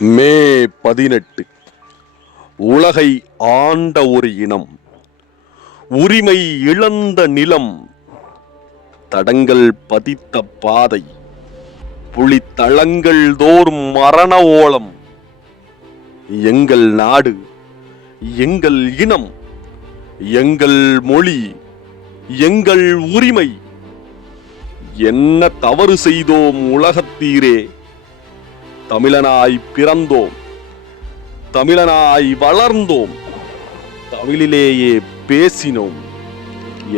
மே 18 உலகை ஆண்ட ஒரு இனம், உரிமை இழந்த நிலம், தடங்கள் பதித்த பாதை, புலித்தளங்கள் தோறும் மரண ஓலம். எங்கள் நாடு, எங்கள் இனம், எங்கள் மொழி, எங்கள் உரிமை. என்ன தவறு செய்தோம் உலகத்தீரே? தமிழனாய் பிறந்தோம், தமிழனாய் வளர்ந்தோம், தமிழிலேயே பேசினோம்.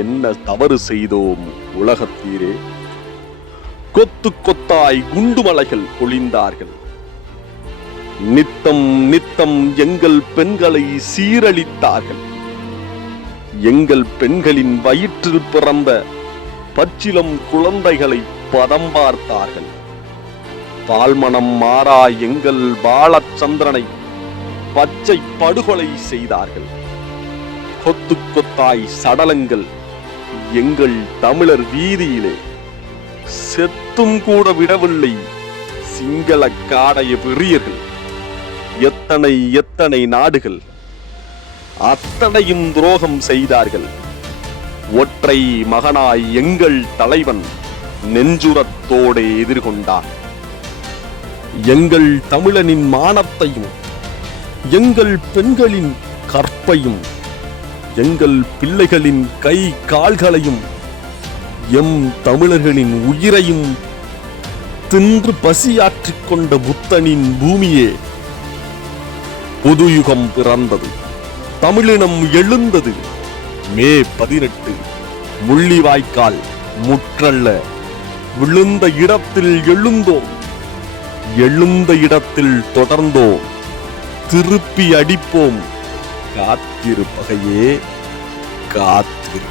என்ன தவறு செய்தோம் உலகத்தீரே? கொத்து கொத்தாய் குண்டுமலைகள் பொழிந்தார்கள். நித்தம் நித்தம் எங்கள் பெண்களை சீரழித்தார்கள். எங்கள் பெண்களின் வயிற்றில் பிறந்த பச்சிலம் குழந்தைகளை பதம் பார்த்தார்கள். பால்மணம் மாறா எங்கள் பாலச்சந்திரனை பச்சை படுகொலை செய்தார்கள். கொத்து கொத்தாய் சடலங்கள் எங்கள் தமிழர் வீதியிலே. செத்தும் கூட விடவில்லை சிங்கள காடைய வெறியர்கள். எத்தனை எத்தனை நாடுகள் அத்தனையும் துரோகம் செய்தார்கள். ஒற்றை மகனாய் எங்கள் தலைவன் நெஞ்சுரத்தோடு எதிர்கொண்டான். எங்கள் தமிழனின் மானத்தையும், எங்கள் பெண்களின் கற்பையும், எங்கள் பிள்ளைகளின் கை கால்களையும், எம் தமிழர்களின் உயிரையும் தின்று பசியாற்றிக் கொண்ட புத்தனின் பூமியே. புதுயுகம் பிறந்தது, தமிழினம் எழுந்தது. மே 18 முள்ளிவாய்க்கால் முற்றல்ல, விழுந்த இடத்தில் எழுந்தோம், எழுந்த இடத்தில் தொடர்ந்தோம், திருப்பி அடிப்போம். காத்திரு பகையே, காத்திரு.